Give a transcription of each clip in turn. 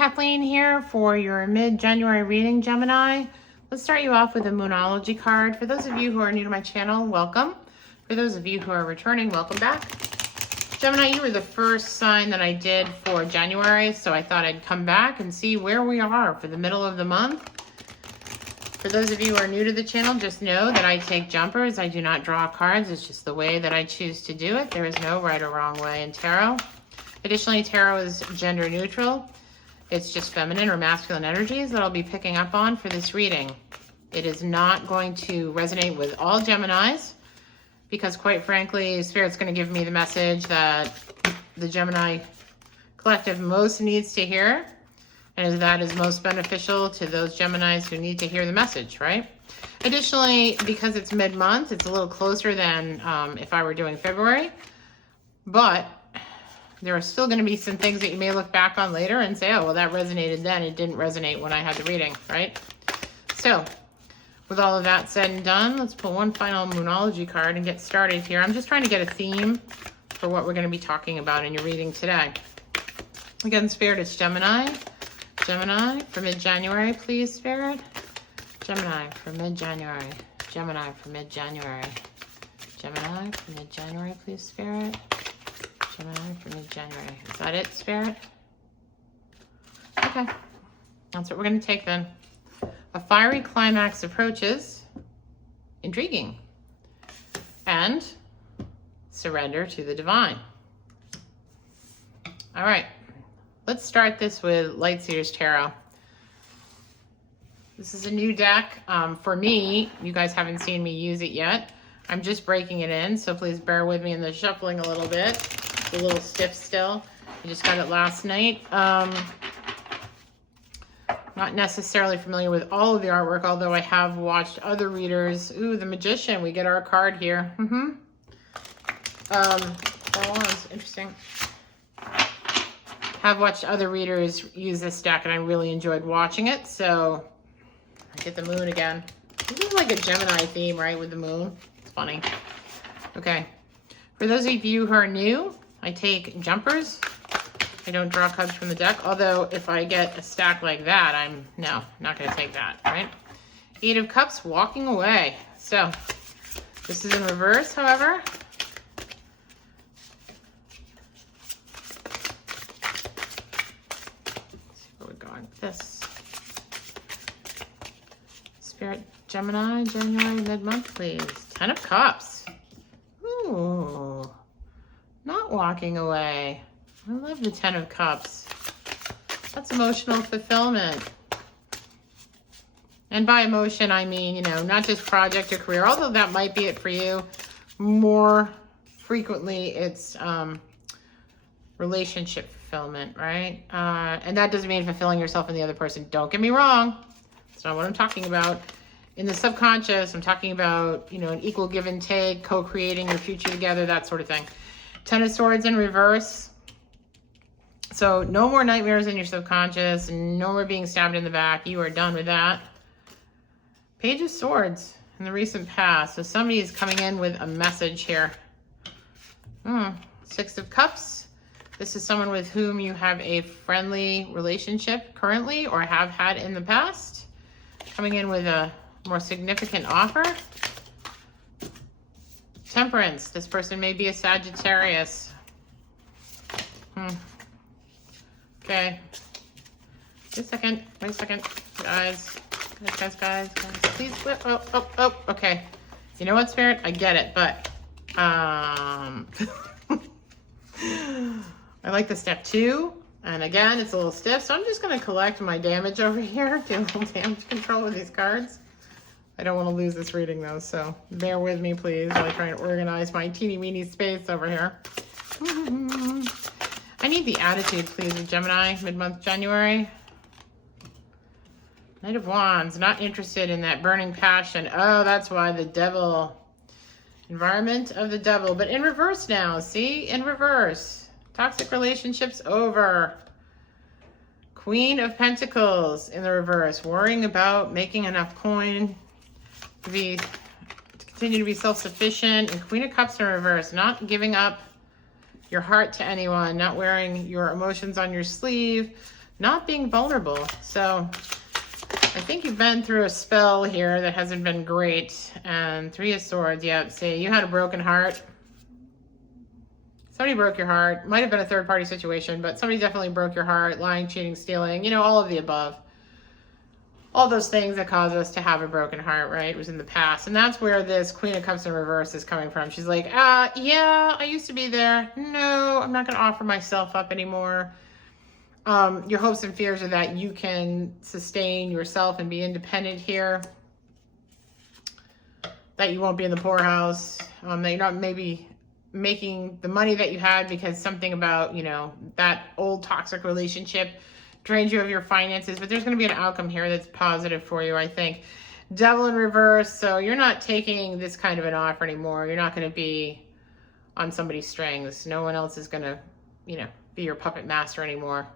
Kathleen here for your mid-January reading, Gemini. Let's start you off with a Moonology card. For those of you who are new to my channel, welcome. For those of you who are returning, welcome back. Gemini, you were the first sign that I did for January, so I thought I'd come back and see where we are for the middle of the month. For those of you who are new to the channel, just know that I take jumpers. I do not draw cards. It's just the way that I choose to do it. There is no right or wrong way in tarot. Additionally, tarot is gender neutral. It's just feminine or masculine energies that I'll be picking up on for this reading. It is not going to resonate with all Geminis because, quite frankly, Spirit's going to give me the message that the Gemini collective most needs to hear, and that is most beneficial to those Geminis who need to hear the message, right? Additionally, because it's mid-month, it's a little closer than if I were doing February, but there are still going to be some things that you may look back on later and say, oh, well, that resonated then. It didn't resonate when I had the reading, right? So with all of that said and done, let's pull one final Moonology card and get started here. I'm just trying to get a theme for what we're going to be talking about in your reading today. Again, Spirit, it's Gemini. Gemini for mid-January, please, Spirit. Gemini for mid-January. Gemini for mid-January. Gemini for mid-January, please, Spirit. Gemini for mid-January. Is that it, Spirit? Okay. That's what we're going to take then. A fiery climax approaches. Intriguing. And surrender to the divine. All right. Let's start this with Lightseer's Tarot. This is a new deck. For me, you guys haven't seen me use it yet. I'm just breaking it in, so please bear with me in the shuffling a little bit. A little stiff still. I just got it last night. Not necessarily familiar with all of the artwork, although I have watched other readers. Ooh, the Magician. We get our card here. Oh, that's interesting. Have watched other readers use this deck, and I really enjoyed watching it. So I get the moon again. This is like a Gemini theme, right, with the moon. It's funny. Okay. For those of you who are new, I take jumpers. I don't draw cards from the deck, although if I get a stack like that, I'm not going to take that, right? 8 of Cups, walking away. So this is in reverse, however. Let's see where we're going with this. Spirit, Gemini, January, mid-month, please. 10 of Cups. Ooh. Not walking away. I love the 10 of Cups. That's emotional fulfillment. And by emotion, I mean, you know, not just project or career, although that might be it for you. More frequently, it's relationship fulfillment, right? And that doesn't mean fulfilling yourself and the other person. Don't get me wrong. That's not what I'm talking about. In the subconscious, I'm talking about, you know, an equal give and take, co-creating your future together, that sort of thing. 10 of Swords in reverse. So no more nightmares in your subconscious, no more being stabbed in the back. You are done with that. Page of Swords in the recent past. So somebody is coming in with a message here. 6 of Cups. This is someone with whom you have a friendly relationship currently or have had in the past. Coming in with a more significant offer. Temperance. This person may be a Sagittarius. Okay. Wait a second. Guys. Please. Oh. Okay. You know what, Spirit? I get it, but I like the step 2. And again, it's a little stiff, so I'm just going to collect my damage over here. Do a little damage control with these cards. I don't want to lose this reading though, so bear with me, please, while I try and organize my teeny-weeny space over here. I need the attitude, please, of Gemini, mid-month January. Knight of Wands, not interested in that burning passion. Oh, that's why the Devil. Environment of the Devil, but in reverse now. See, in reverse. Toxic relationships over. Queen of Pentacles in the reverse, worrying about making enough coin to continue to be self-sufficient. And Queen of Cups in reverse, not giving up your heart to anyone, not wearing your emotions on your sleeve, not being vulnerable. So I think you've been through a spell here that hasn't been great. And Three of Swords, yep. See, you had a broken heart. Somebody broke your heart. Might have been a third-party situation, but somebody definitely broke your heart. Lying, cheating, stealing, you know, all of the above. All those things that cause us to have a broken heart, right? It was in the past. And that's where this Queen of Cups in reverse is coming from. She's like, yeah, I used to be there. No, I'm not going to offer myself up anymore. Your hopes and fears are that you can sustain yourself and be independent here. That you won't be in the poorhouse. That you're not maybe making the money that you had because something about, you know, that old toxic relationship drains you of your finances. But there's going to be an outcome here that's positive for you, I think. Devil in reverse. So you're not taking this kind of an offer anymore. You're not going to be on somebody's strings. No one else is going to, you know, be your puppet master anymore.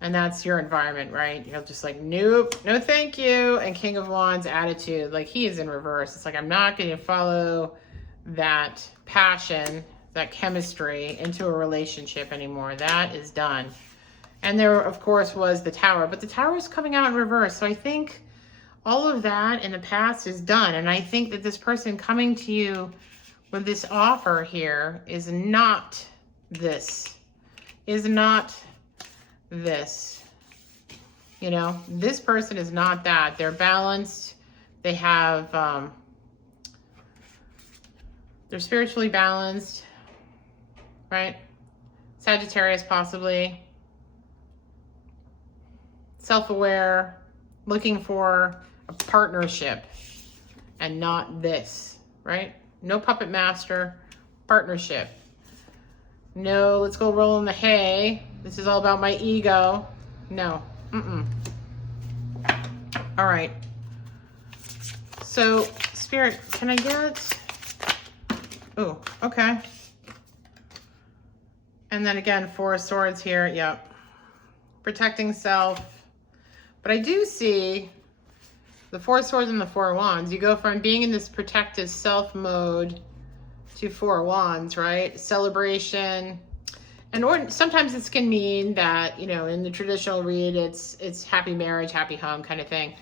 And that's your environment, right? You're just like, nope, no thank you. And King of Wands attitude, like he is in reverse. It's like, I'm not going to follow that passion, that chemistry into a relationship anymore. That is done. And there, of course, was the Tower. But the Tower is coming out in reverse. So I think all of that in the past is done. And I think that this person coming to you with this offer here is not this. Is not this. You know, this person is not that. They're balanced. They have... they're spiritually balanced, right? Sagittarius possibly. Self-aware, looking for a partnership and not this, right? No puppet master, partnership. No, let's go roll in the hay. This is all about my ego. No, All right. So, Spirit, can I get... Oh, okay. And then again, Four of Swords here. Yep. Protecting self. But I do see the Four of Swords and the Four of Wands. You go from being in this protective self mode to Four of Wands, right? Celebration. And sometimes this can mean that, you know, in the traditional read, it's happy marriage, happy home kind of thing.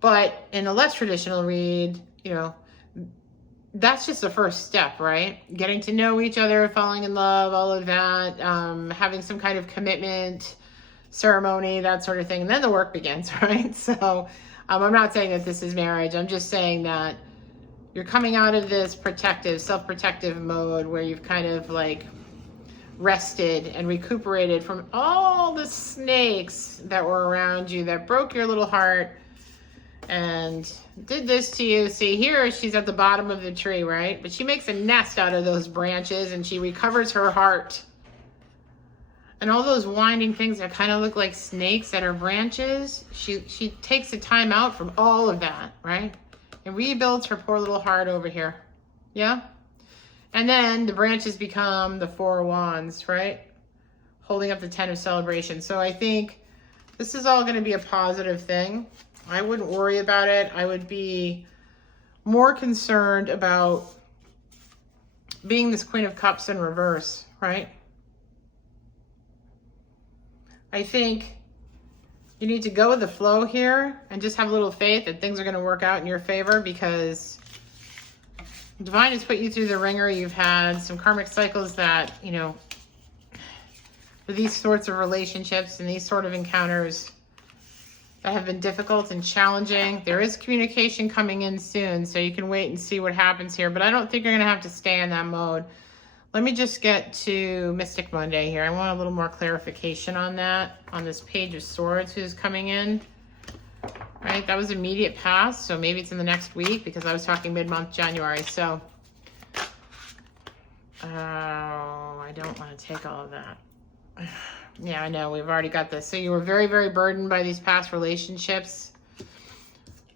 But in a less traditional read, you know, that's just the first step, right? Getting to know each other, falling in love, all of that, having some kind of commitment, ceremony, that sort of thing. And then the work begins, right? So I'm not saying that this is marriage. I'm just saying that you're coming out of this protective, self-protective mode where you've kind of like rested and recuperated from all the snakes that were around you that broke your little heart and did this to you. See, here she's at the bottom of the tree, right? But she makes a nest out of those branches and she recovers her heart. And all those winding things that kind of look like snakes that are branches, she takes the time out from all of that, right? And rebuilds her poor little heart over here. Yeah? And then the branches become the Four of Wands, right? Holding up the Ten of Celebration. So I think this is all going to be a positive thing. I wouldn't worry about it. I would be more concerned about being this Queen of Cups in reverse, right? I think you need to go with the flow here and just have a little faith that things are going to work out in your favor, because Divine has put you through the ringer. You've had some karmic cycles that, you know, for these sorts of relationships and these sort of encounters that have been difficult and challenging. There is communication coming in soon, so you can wait and see what happens here. But I don't think you're going to have to stay in that mode. Let me just get to Mystic Monday here. I want a little more clarification on that, on this Page of Swords who's coming in. Right, that was immediate past, so maybe it's in the next week, because I was talking mid-month January. So, I don't want to take all of that. Yeah, I know, we've already got this. So you were very, very burdened by these past relationships,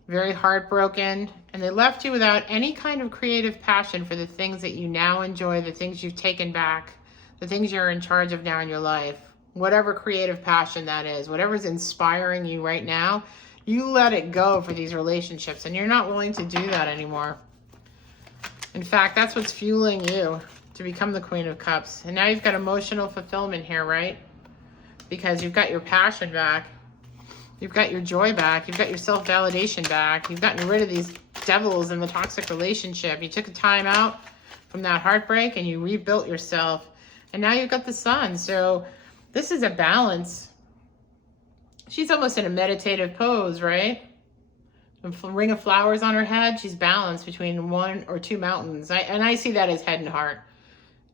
very heartbroken, and they left you without any kind of creative passion for the things that you now enjoy, the things you've taken back, the things you're in charge of now in your life. Whatever creative passion that is, whatever's inspiring you right now, you let it go for these relationships, and you're not willing to do that anymore. In fact, that's what's fueling you to become the Queen of Cups. And now you've got emotional fulfillment here, right? because you've got your passion back. You've got your joy back. You've got your self-validation back. You've gotten rid of these devils in the toxic relationship. You took a time out from that heartbreak and you rebuilt yourself. And now you've got the sun. So this is a balance. She's almost in a meditative pose, right? A ring of flowers on her head. She's balanced between one or two mountains. I see that as head and heart.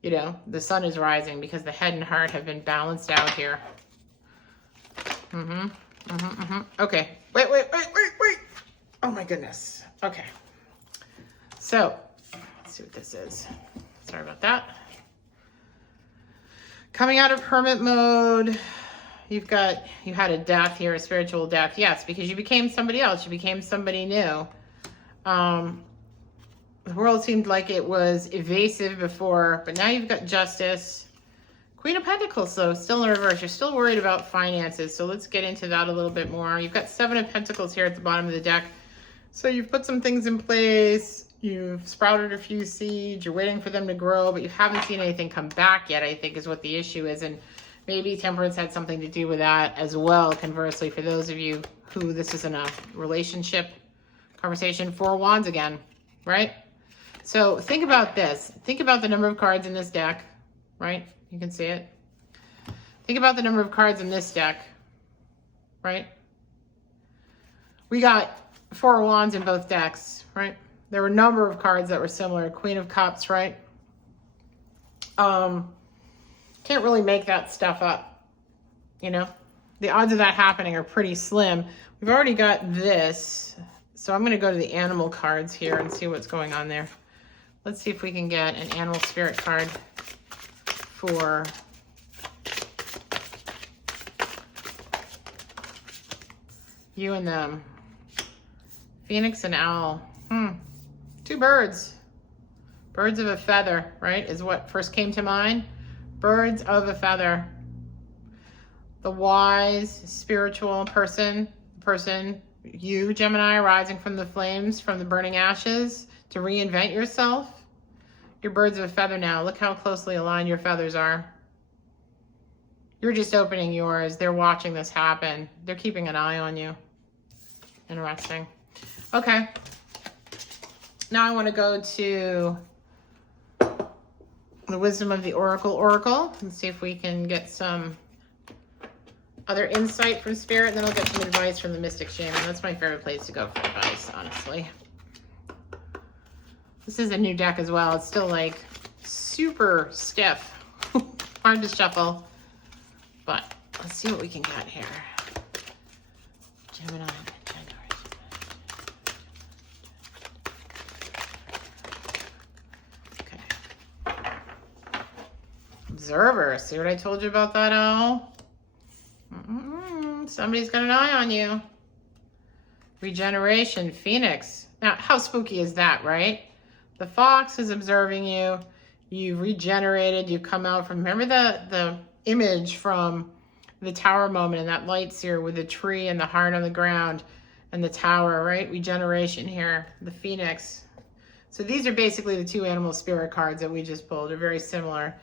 You know, the sun is rising because the head and heart have been balanced out here. Okay. Wait. Oh my goodness. Okay. So, let's see what this is. Sorry about that. Coming out of hermit mode, you had a death here, a spiritual death. Yes, because you became somebody else. You became somebody new. The world seemed like it was evasive before, but now you've got justice. Queen of Pentacles, though, still in reverse. You're still worried about finances, so let's get into that a little bit more. You've got Seven of Pentacles here at the bottom of the deck. So you've put some things in place. You've sprouted a few seeds. You're waiting for them to grow, but you haven't seen anything come back yet, I think, is what the issue is. And maybe Temperance had something to do with that as well, conversely, for those of you who this isn't a relationship conversation. Four of Wands again, right? So think about this. Think about the number of cards in this deck, right? You can see it. Think about the number of cards in this deck, right? We got Four of Wands in both decks, right? There were a number of cards that were similar. Queen of Cups, right? Can't really make that stuff up, you know? The odds of that happening are pretty slim. We've already got this. So I'm going to go to the animal cards here and see what's going on there. Let's see if we can get an animal spirit card for you and them. Phoenix and owl. Two birds. Birds of a feather, right, is what first came to mind. Birds of a feather. The wise, spiritual person, you, Gemini, rising from the flames, from the burning ashes to reinvent yourself. You're birds of a feather now. Look how closely aligned your feathers are. You're just opening yours. They're watching this happen. They're keeping an eye on you. Interesting. Okay. Now I want to go to the Wisdom of the Oracle and see if we can get some other insight from Spirit. And then I'll get some advice from the Mystic Shaman. That's my favorite place to go for advice, honestly. This is a new deck as well. It's still like super stiff. Hard to shuffle. But let's see what we can get here. Gemini. Okay. Observer. See what I told you about that, owl? Somebody's got an eye on you. Regeneration. Phoenix. Now, how spooky is that, right? The fox is observing you. You've regenerated. You've come out from, remember the image from the tower moment and that light seer with the tree and the heart on the ground and the tower, right? Regeneration here, the phoenix. So these are basically the two animal spirit cards that we just pulled. They're very similar.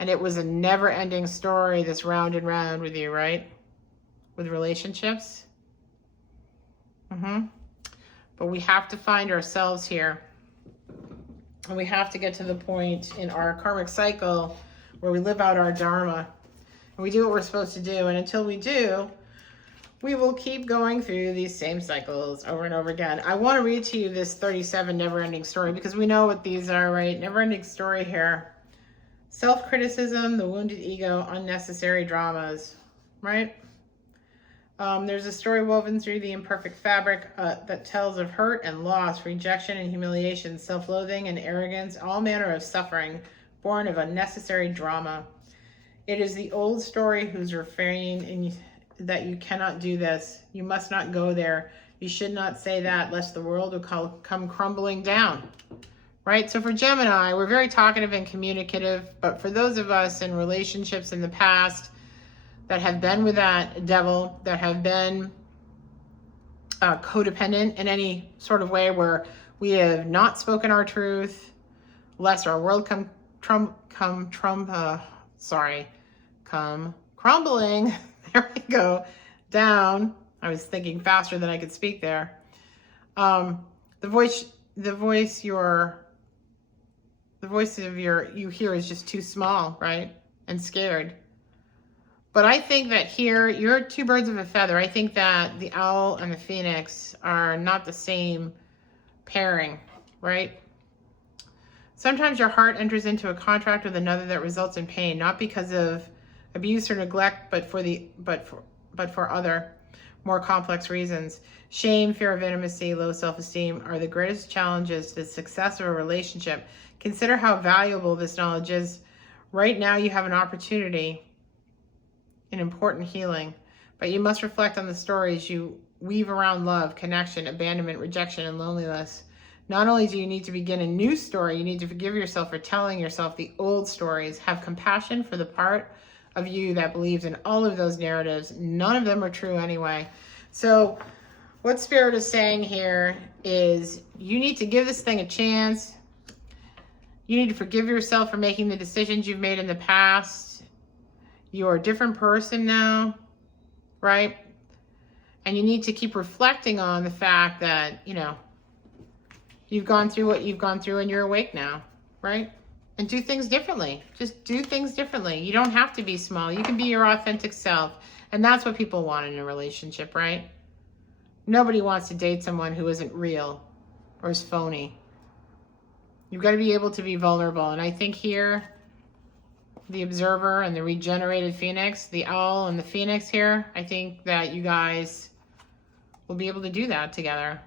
And it was a never-ending story, this round and round with you, right? With relationships. But we have to find ourselves here. And we have to get to the point in our karmic cycle where we live out our dharma. And we do what we're supposed to do. And until we do, we will keep going through these same cycles over and over again. I want to read to you this 37 never-ending story because we know what these are, right? Never-ending story here. Self-criticism, the wounded ego, unnecessary dramas, right? There's a story woven through the imperfect fabric that tells of hurt and loss, rejection and humiliation, self-loathing and arrogance, all manner of suffering, born of unnecessary drama. It is the old story whose refrain that you cannot do this. You must not go there. You should not say that, lest the world will come crumbling down. Right? So for Gemini, we're very talkative and communicative, but for those of us in relationships in the past that have been with that devil, that have been codependent in any sort of way where we have not spoken our truth, lest our world come crumbling, There we go. Down. I was thinking faster than I could speak there. The voice of you hear is just too small, right? And scared. But I think that here, you're two birds of a feather. I think that the owl and the phoenix are not the same pairing, right? Sometimes your heart enters into a contract with another that results in pain, not because of abuse or neglect, but for other more complex reasons. Shame, fear of intimacy, low self-esteem are the greatest challenges to the success of a relationship. Consider how valuable this knowledge is. Right now you have an opportunity in important healing, but you must reflect on the stories you weave around love, connection, abandonment, rejection, and loneliness. Not only do you need to begin a new story, you need to forgive yourself for telling yourself the old stories. Have compassion for the part of you that believes in all of those narratives. None of them are true anyway. So what Spirit is saying here is you need to give this thing a chance. You need to forgive yourself for making the decisions you've made in the past. You're a different person now, right? And you need to keep reflecting on the fact that, you've gone through what you've gone through and you're awake now, right? And do things differently. Just do things differently. You don't have to be small. You can be your authentic self. And that's what people want in a relationship, right? Nobody wants to date someone who isn't real or is phony. You've got to be able to be vulnerable. And I think here, the observer and the regenerated phoenix, the owl and the phoenix here, I think that you guys will be able to do that together.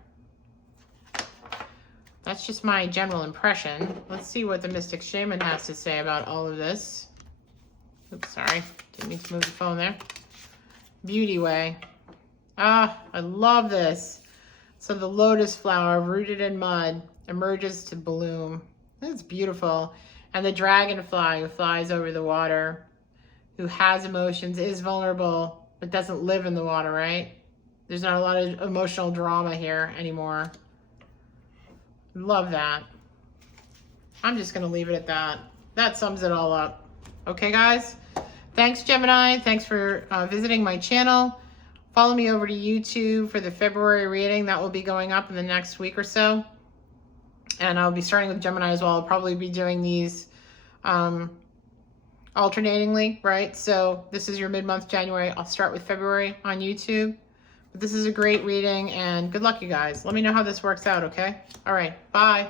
That's just my general impression. Let's see what the Mystic Shaman has to say about all of this. Oops, sorry. Didn't mean to move the phone there. Beauty Way. Ah, I love this. So the lotus flower rooted in mud emerges to bloom. That's beautiful. And the dragonfly who flies over the water, who has emotions, is vulnerable, but doesn't live in the water, right? There's not a lot of emotional drama here anymore. Love that. I'm just going to leave it at that. That sums it all up. Okay, guys? Thanks, Gemini. Thanks for visiting my channel. Follow me over to YouTube for the February reading. That will be going up in the next week or so. And I'll be starting with Gemini as well. I'll probably be doing these alternatingly, right? So this is your mid-month January. I'll start with February on YouTube. But this is a great reading, and good luck, you guys. Let me know how this works out, okay? All right, bye.